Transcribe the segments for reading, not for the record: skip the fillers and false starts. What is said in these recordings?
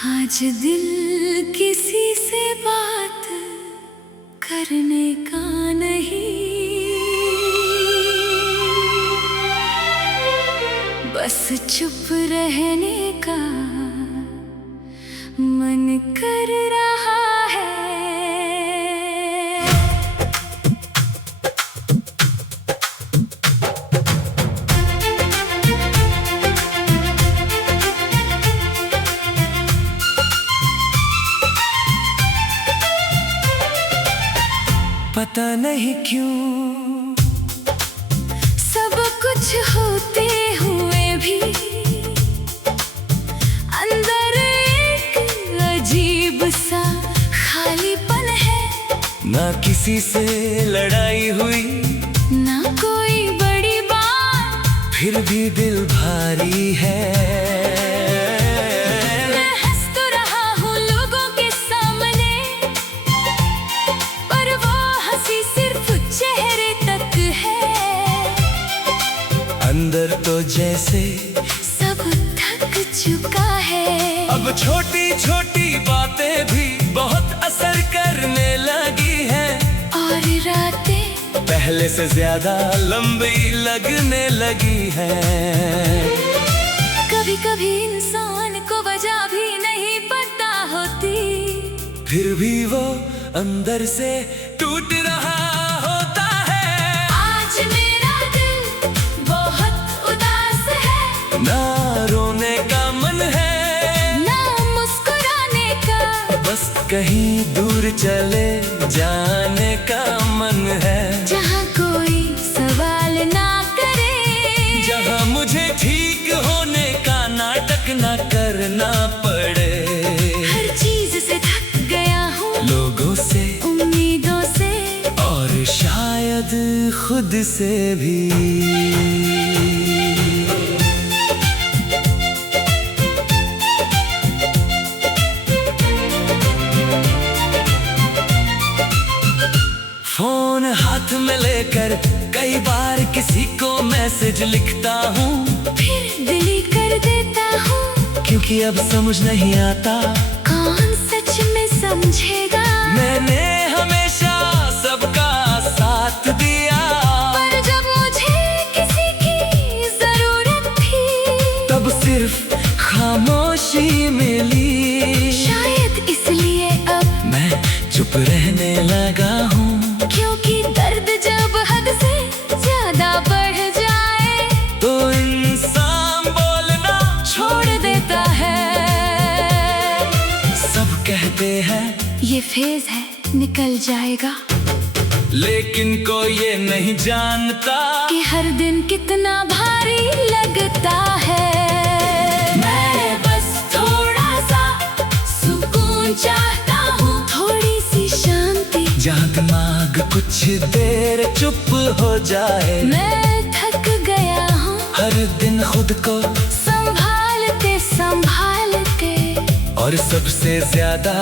आज दिल किसी से बात करने का नहीं, बस चुप रहने का मन कर रहा है। पता नहीं क्यों सब कुछ होते हुए भी अंदर एक अजीब सा खालीपन है। ना किसी से लड़ाई हुई, ना कोई बड़ी बात, फिर भी दिल भारी है। अंदर तो जैसे सब थक चुका है। अब छोटी छोटी बातें भी बहुत असर करने लगी हैं, और रातें पहले से ज्यादा लंबी लगने लगी हैं। कभी कभी इंसान को वजह भी नहीं पता होती, फिर भी वो अंदर से टूट रहा होता है। आज मेरा दिल बहुत उदास है, ना रोने का मन है, ना मुस्कुराने का, बस कहीं दूर चले जाने का मन है। जहाँ कोई सवाल ना करे, जहाँ मुझे ठीक होने का नाटक ना करना पड़े। हर चीज से थक गया हूँ, लोगों से, उम्मीदों से, और शायद खुद से भी। फोन हाथ में लेकर कई बार किसी को मैसेज लिखता हूँ, फिर डिलीट कर देता हूँ, क्योंकि अब समझ नहीं आता कौन सच में समझेगा। मैंने हमेशा सबका साथ दिया, पर जब मुझे किसी की जरूरत थी, तब सिर्फ खामोशी मिली। शायद इसलिए अब मैं चुप रहने लगा हूँ, क्योंकि दर्द जब हद से ज्यादा बढ़ जाए, तो इंसान बोलना छोड़ देता है। सब कहते हैं ये फेज है, निकल जाएगा, लेकिन कोई ये नहीं जानता कि हर दिन कितना भारी लगता है। मैं बस थोड़ा सा सुकून चाहता हूँ, थोड़ी सी शांति, जहाँ दिमाग कुछ देर चुप हो जाए। मैं थक गया हूँ हर दिन खुद को संभालते संभालते, और सबसे ज्यादा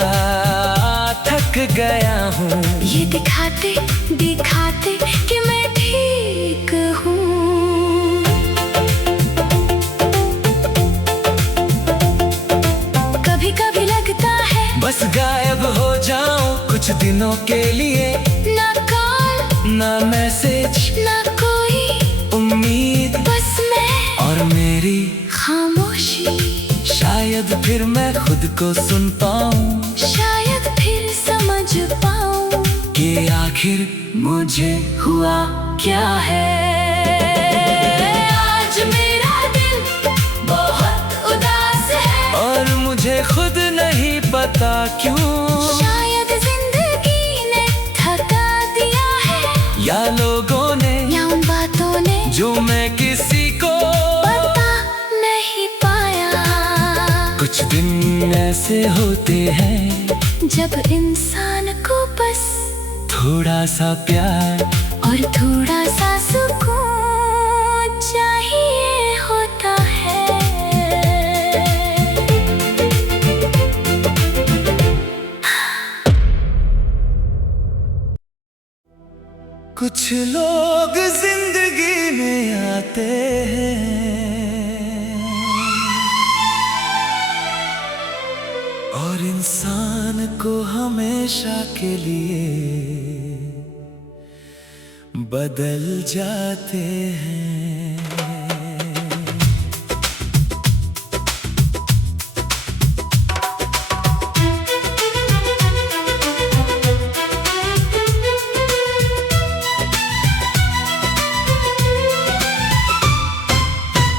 थक गया हूँ ये दिखाते दिखाते कि मैं ठीक हूँ। कभी कभी लगता है बस गायब हो जाऊं कुछ दिनों के लिए, ना कॉल, ना मैसेज, ना कोई उम्मीद, बस मैं और मेरी खामोशी। शायद फिर मैं खुद को सुन पाऊं, शायद फिर समझ पाऊं कि आखिर मुझे हुआ क्या है। आज मेरा दिल बहुत उदास है, और मुझे खुद नहीं पता क्यों। शायद जिंदगी ने थका दिया है, या लोगों ने, या उन बातों ने जो मैं किसी को बता नहीं पाया। कुछ दिन ऐसे होते हैं जब इंसान को बस थोड़ा सा प्यार और थोड़ा सा सुकून चाहिए होता है। कुछ लोग जिंदगी में आते हैं और इंसान को हमेशा के लिए बदल जाते हैं।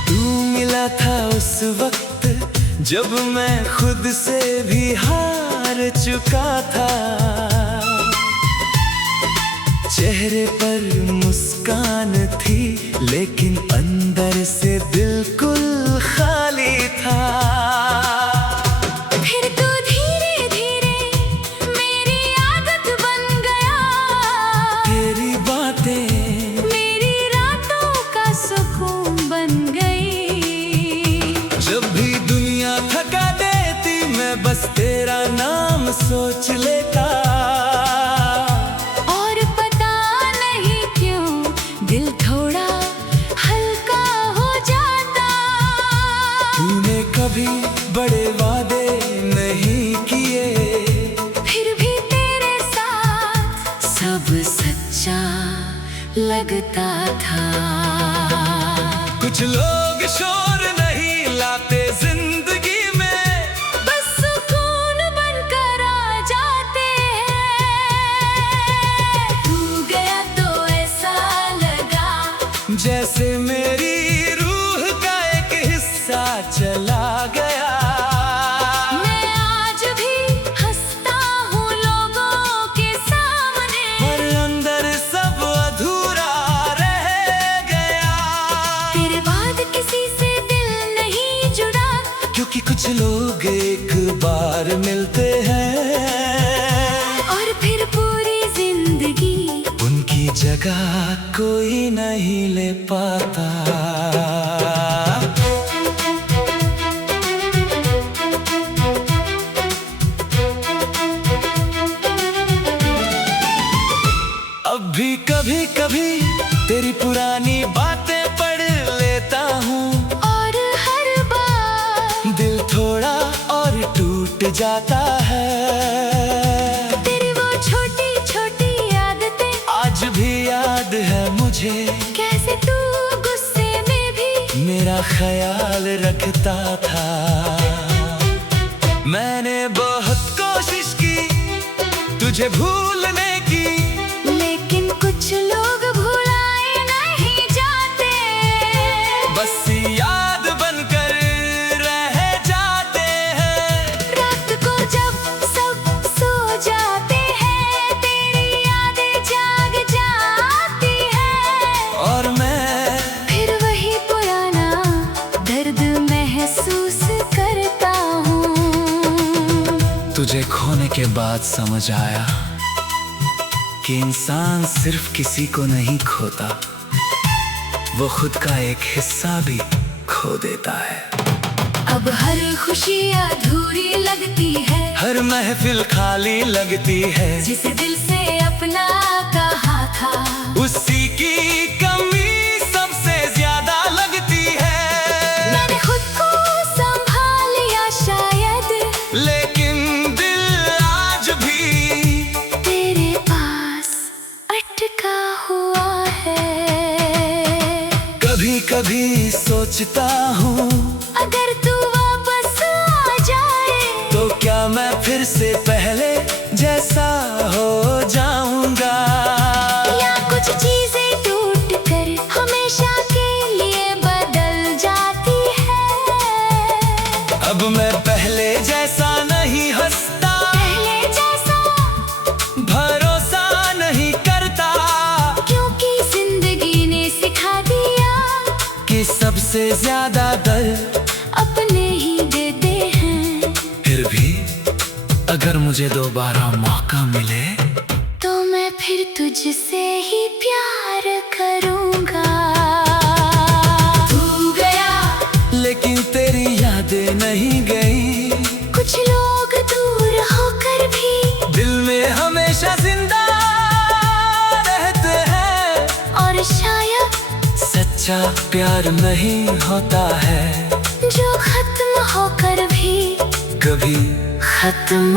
तू मिला था उस वक्त जब मैं खुद से भी हार चुका था। चेहरे पर मुस्कान थी लेकिन अंदर से बिल्कुल खाली था। फिर तू धीरे धीरे मेरी आदत बन गया। तेरी बातें मेरी रातों का सुकून बन गई। जब भी दुनिया थका देती मैं बस तेरा नाम सोच लेता। दिल थोड़ा हल्का हो जाता। तूने कभी बड़े वादे नहीं किए, फिर भी तेरे साथ सब सच्चा लगता था। कुछ लोग शोर नहीं लाते जिंदगी में, बस सुकून बनकर आ जाते हैं। तू गया तो ऐसा जैसे मेरी रूह का एक हिस्सा चला गया। मैं आज भी हंसता हूँ लोगों के सामने, पर अंदर सब अधूरा रह गया। तेरे बाद किसी से दिल नहीं जुड़ा, क्योंकि कुछ लोग एक बार मिलते हैं और फिर पूरी जिंदगी उनकी जगह कोई नहीं ले पाता। अब भी कभी कभी तेरी पुरानी बातें पढ़ लेता हूँ, और हर बार दिल थोड़ा और टूट जाता है। तेरी वो छोटी छोटी आदतें आज भी याद है मुझे, कैसे तू गुस्से में भी मेरा ख्याल रखता था। मैंने बहुत कोशिश की तुझे भूलने की, लेकिन कुछ लोग भुलाए नहीं जाते। बस याद बनकर रह जाते हैं। रात को जब सब सो जाते हैं, तेरी यादें जाग जाती है। और मैं फिर वही पुराना दर्द महसूस करता हूँ। तुझे खोने के बाद समझ आया कि इंसान सिर्फ किसी को नहीं खोता, वो खुद का एक हिस्सा भी खो देता है। अब हर खुशी अधूरी लगती है, हर महफिल खाली लगती है। जिसे दिल से अपना कहा था, उसी की कमी सबसे ज्यादा लगती है। मैंने खुद को संभाल लिया शायद, लेकिन दिल आज भी तेरे पास अटका हुआ है। कभी कभी सोचता हूँ, अगर तू वापस आ जाए तो क्या मैं फिर से पहले जैसा हो जाऊंगा। या कुछ चीजें टूट कर हमेशा के लिए बदल जाती है। अब मैं पहले जैसा नहीं हंसता, पहले जैसा भरोसा नहीं करता, क्योंकि जिंदगी ने सिखा दिया कि सबसे ज्यादा दर्द अपने ही देते हैं। फिर भी अगर मुझे दोबारा मौका मिले, तो मैं फिर तुझसे ही प्यार करूंगा। तू गया लेकिन तेरी यादें नहीं गई। कुछ लोग दूर होकर भी दिल में हमेशा जिंदा रहते हैं। और शायद सच्चा प्यार नहीं होता है, जो खत्म होकर भी कभी खत्म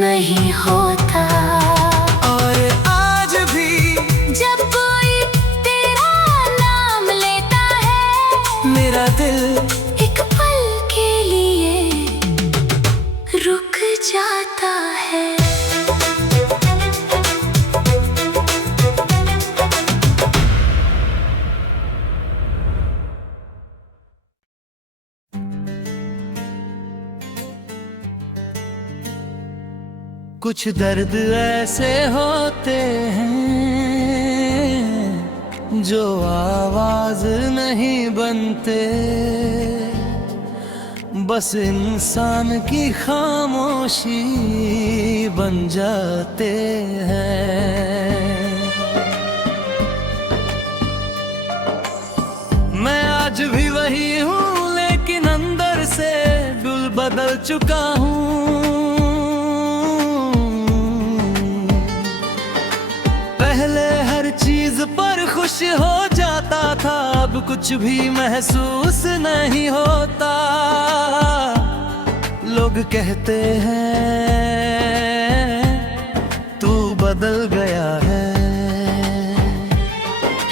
नहीं होता। और आज भी जब कोई तेरा नाम लेता है, मेरा दिल एक पल के लिए रुक जाता है। कुछ दर्द ऐसे होते हैं जो आवाज नहीं बनते, बस इंसान की खामोशी बन जाते हैं। मैं आज भी वही हूँ, लेकिन अंदर से दिल बदल चुका हूँ। पहले हर चीज पर खुश हो जाता था, अब कुछ भी महसूस नहीं होता। लोग कहते हैं तू बदल गया है।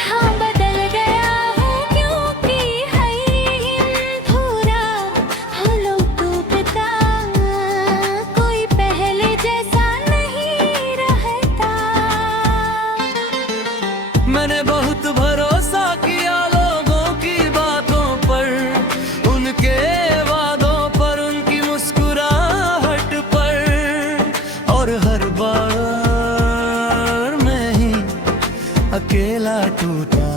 हाँ बदल गया हूँ, क्योंकि है थोड़ा हो लोग टूटता, कोई पहले जैसा नहीं रहता। मैंने बहुत भरोसा किया लोगों की बातों पर, उनके वादों पर, उनकी मुस्कुराहट पर, और हर बार मैं ही अकेला टूटा।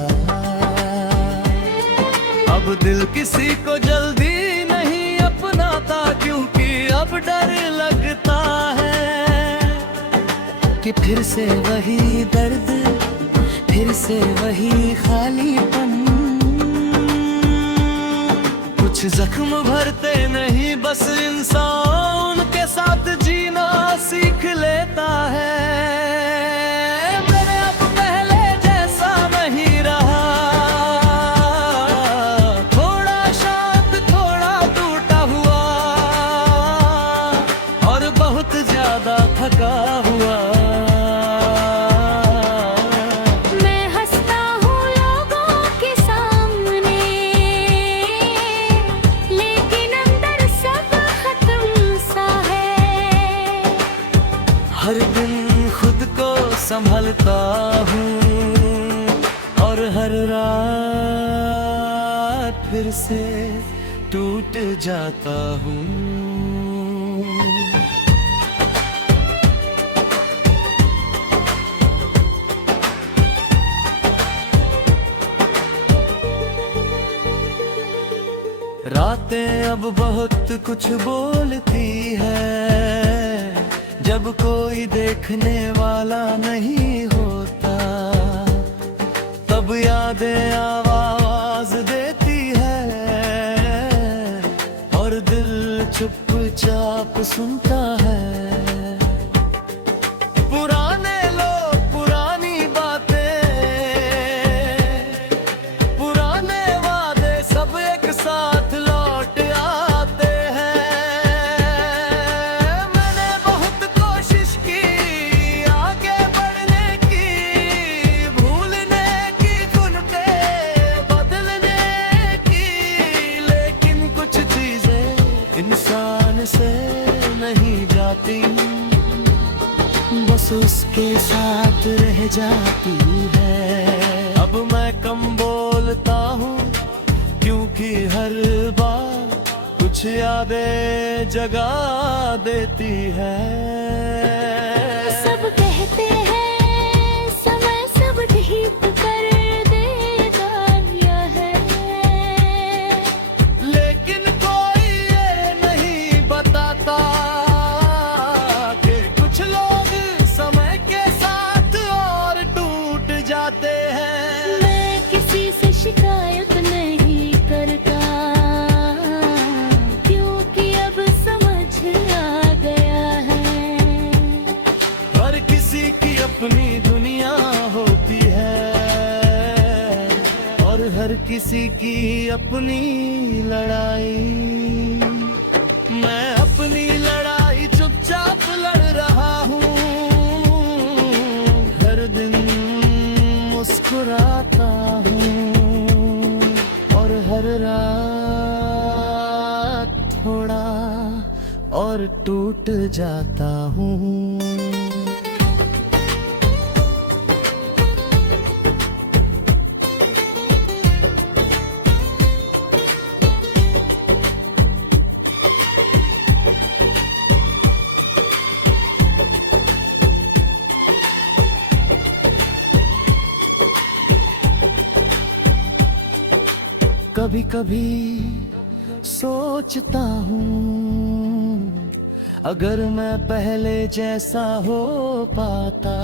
अब दिल किसी को जल्दी नहीं अपनाता, क्योंकि अब डर लगता है कि फिर से वही दर्द, फिर से वही खालीपन। कुछ जख्म भरते नहीं, बस इंसान उनके साथ जीना सीख लेता है। मेरे अब पहले जैसा नहीं रहा, थोड़ा शांत थोड़ा टूटा हुआ, और बहुत ज्यादा थका हुआ। हर दिन खुद को संभलता हूँ, और हर रात फिर से टूट जाता हूँ। रातें अब बहुत कुछ बोलती है, जब कोई देखने वाला नहीं होता, तब यादें आवाज देती है, और दिल चुपचाप सुनता है। पुराने लोग, पुरानी बातें, पुराने वादे सब एक साथ लौट आते हैं। मैंने बहुत कोशिश की आगे बढ़ने की, भूलने की, उनके बदलने की, लेकिन कुछ चीजें इंसान से नहीं जाती, बस उसके साथ रह जाती है। अब मैं कम बोलता हूँ, क्योंकि हर बार कुछ यादें जगा देती है। सब कहते हैं समय सब ठीक कर देगा है, लेकिन कोई ये नहीं बताता कि कुछ लोग समय के साथ और टूट जाते हैं। मैं किसी से शिकायत नहीं करता, क्योंकि अब समझ आ गया है। हर किसी की अपनी दुनिया होती है, और हर किसी की अपनी लड़ाई। मैं अपनी लड़ाई थोड़ा और टूट जाता हूँ। कभी कभी सोचता हूँ, अगर मैं पहले जैसा हो पाता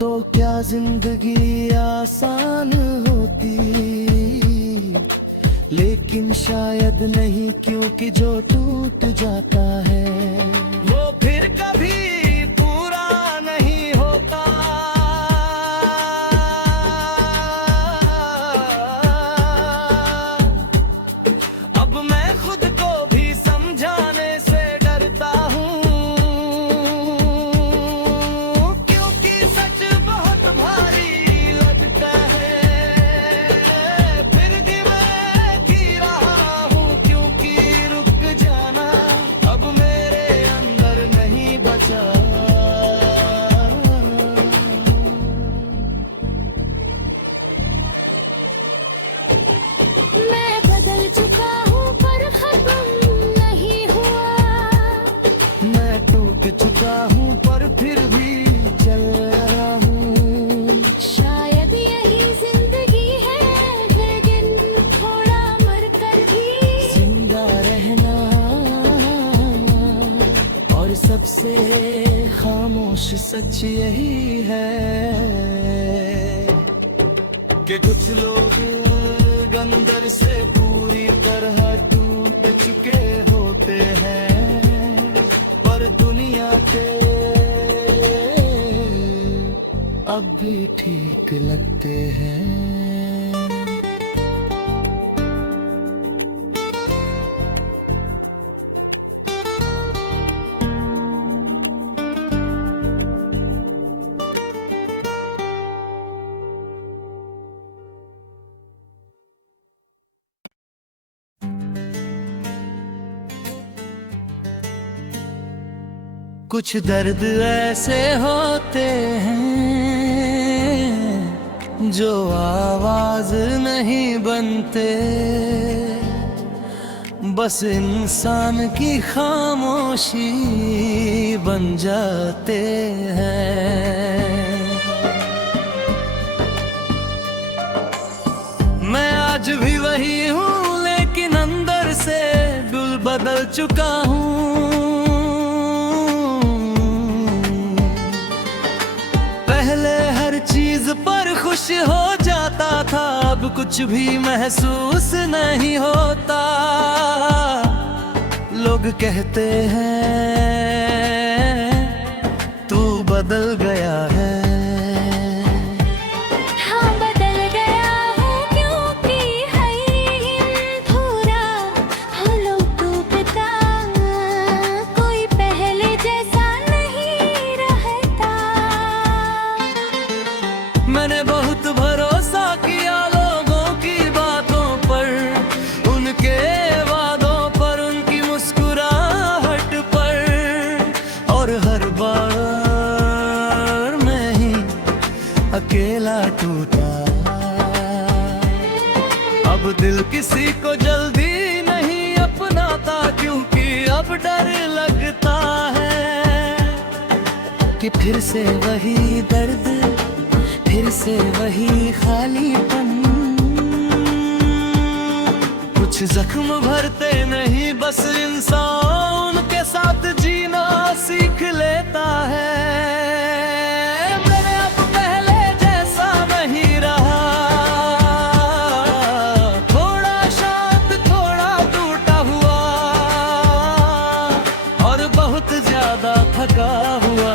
तो क्या जिंदगी आसान होती। लेकिन शायद नहीं, क्योंकि जो टूट जाता है वो फिर कभी पूरा नहीं होता। अब मैं खुद को भी समझाने से डरता हूँ, क्योंकि सच बहुत भारी लगता है। फिर भी मैं जी रहा हूँ, क्योंकि रुक जाना अब मेरे अंदर नहीं बचा। मैं बदल चुका हूँ पर खत्म नहीं हुआ। मैं टूट चुका हूँ पर फिर भी चल रहा हूँ। शायद यही जिंदगी है, लेकिन थोड़ा मर कर भी जिंदा रहना। और सबसे खामोश सच यही है कि कुछ लोग अंदर से पूरी तरह टूट चुके होते हैं, पर दुनिया के अब भी ठीक लगते हैं। कुछ दर्द ऐसे होते हैं जो आवाज नहीं बनते, बस इंसान की खामोशी बन जाते हैं। मैं आज भी वही हूँ, लेकिन अंदर से दिल बदल चुका हूँ। पहले हर चीज पर खुश हो जाता था, अब कुछ भी महसूस नहीं होता। लोग कहते हैं तू बदल गया है। हाँ बदल गया हूँ, क्योंकि है थोड़ा हलो टूटता। कोई पहले जैसा नहीं रहता। मैंने बहुत भरोसा किया लोगों की बातों पर, उनके वादों पर, उनकी मुस्कुराहट पर, और हर बार मैं ही अकेला टूटा। अब दिल किसी को जल्दी नहीं अपनाता, क्योंकि अब डर लगता है कि फिर से वही दर्द, फिर से वही खालीपन। कुछ जख्म भरते नहीं, बस इंसान के साथ जीना सीख लेता है। मैंने अब पहले जैसा नहीं रहा, थोड़ा शांत, थोड़ा टूटा हुआ, और बहुत ज्यादा थका हुआ।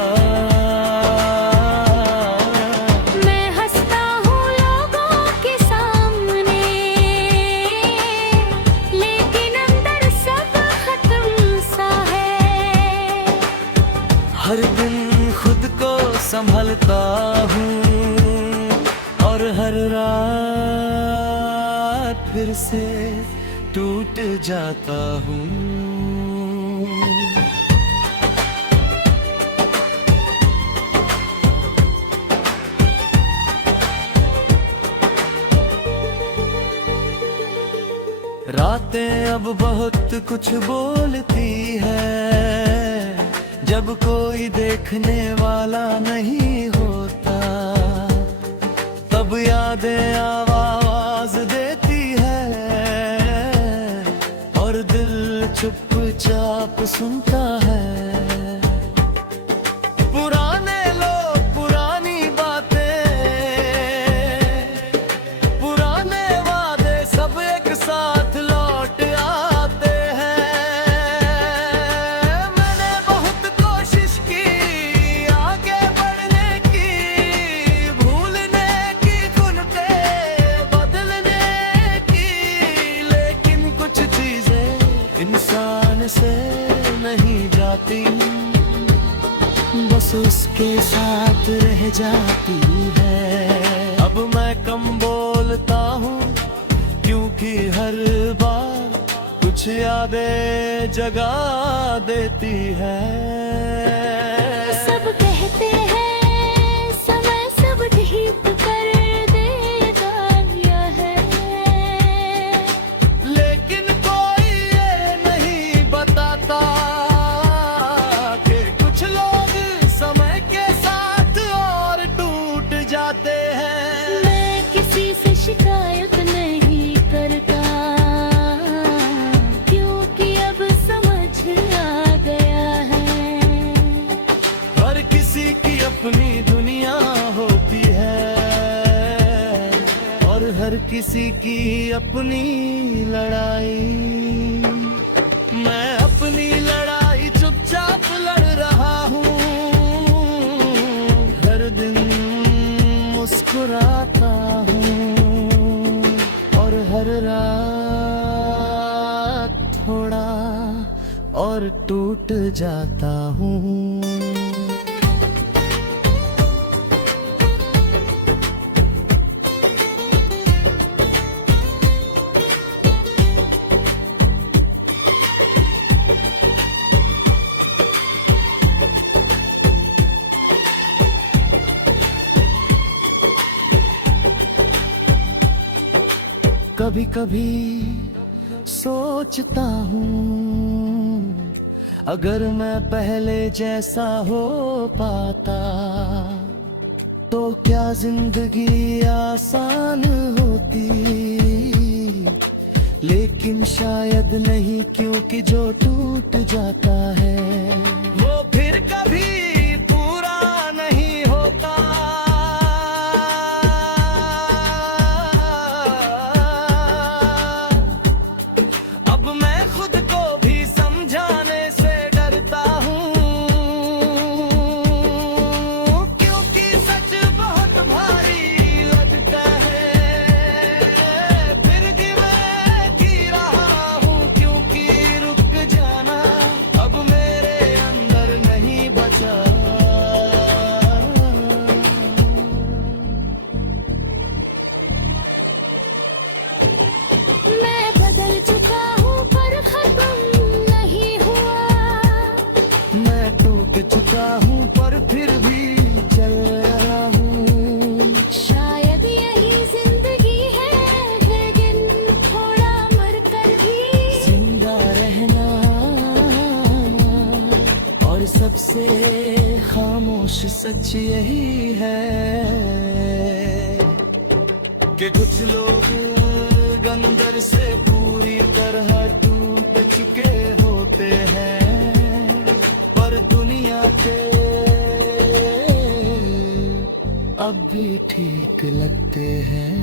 हर दिन खुद को संभलता हूँ, और हर रात फिर से टूट जाता हूँ। रातें अब बहुत कुछ बोलती है, जब कोई देखने वाला नहीं होता, तब यादें आवाज देती है और दिल चुपचाप सुनता है। पुराने लोग, पुरानी बातें, पुराने वादे सब एक साथ लौट आते हैं। मैंने बहुत कोशिश की आगे बढ़ने की, भूलने की, खुद पे बदलने की, लेकिन कुछ चीजें इंसान से नहीं जाती, बस उसके साथ रह जाती है। अब मैं कम बोलता हूँ क्योंकि हर बार कुछ यादें जगा देती है। सब कहते हैं समय सब ठीक कर देगा यह है, लेकिन कोई ये नहीं बताता कि कुछ लोग समय के साथ और टूट जाते हैं। मैं किसी से शिकायत नहीं करता, क्योंकि अब समझ आ गया है। हर किसी की अपनी दुनिया होती है और हर किसी की अपनी लड़ाई। मैं अपनी लड़ाई चुपचाप लड़ रहा हूँ, हर दिन मुस्कुराता हूँ और हर रात थोड़ा और टूट जाता हूँ। कभी कभी सोचता हूँ, अगर मैं पहले जैसा हो पाता तो क्या जिंदगी आसान होती, लेकिन शायद नहीं, क्योंकि जो टूट जाता है वो फिर कभी पूरा नहीं होता। अब मैं खुद को भी समझाने से डरता हूँ, क्योंकि सच बहुत भारी लगता है। फिर भी मैं जी रहा हूँ, क्योंकि रुक जाना अब मेरे अंदर नहीं बचा। मैं बदल चुका हूँ पर खत्म नहीं हुआ, मैं टूट चुका हूँ पर फिर भी चल रहा हूँ। शायद यही जिंदगी है, लेकिन थोड़ा मर कर भी जिंदा रहना, और सबसे खामोश सच यही है कि कुछ लोग अंदर से पूरी तरह टूट चुके होते हैं, पर दुनिया के अब भी ठीक लगते हैं।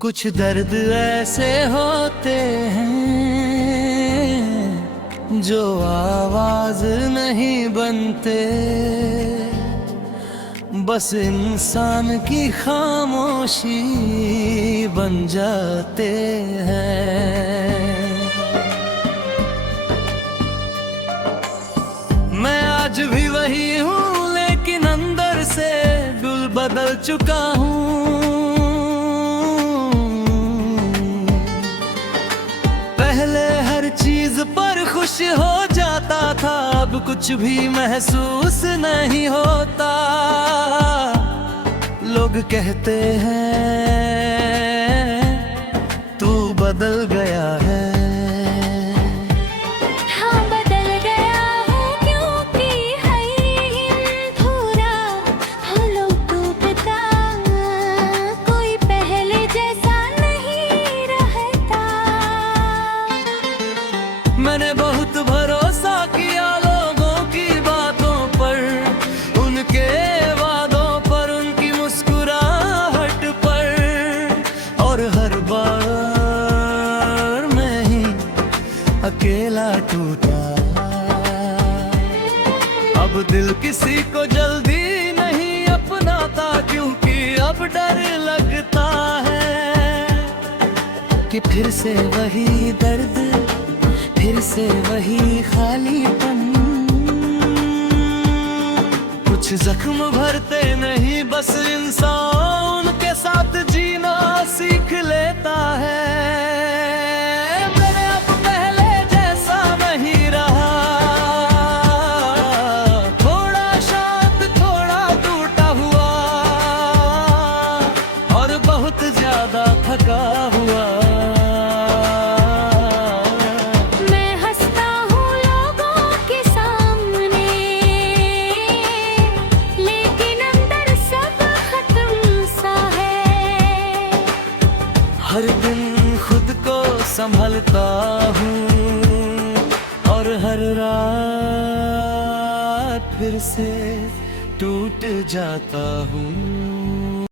कुछ दर्द ऐसे होते हैं जो आवाज नहीं बनते, बस इंसान की खामोशी बन जाते हैं। मैं आज भी वही हूँ, लेकिन अंदर से दिल बदल चुका हूँ। पहले हर चीज पर खुश हो जाता था, अब कुछ भी महसूस नहीं होता। लोग कहते हैं तू बदल गया है। हाँ बदल गया हूँ, क्योंकि है थोड़ा फूलों टूटता, कोई पहले जैसा नहीं रहता। मैंने बहुत भरोसा किया लोगों की बातों पर, उनके वादों पर, उनकी मुस्कुराहट पर, और हर बार मैं ही अकेला टूटा। अब दिल किसी को जल्दी नहीं अपनाता, क्योंकि अब डर लगता है कि फिर से वही दर्द, फिर से वही खालीपन। कुछ जख्म भरते नहीं, बस इंसान उनके साथ जीना सीख लेता है। मैंने अब पहले जैसा नहीं रहा, थोड़ा शांत, थोड़ा टूटा हुआ, और बहुत ज्यादा थका हुआ। हर दिन खुद को संभलता हूँ, और हर रात फिर से टूट जाता हूँ।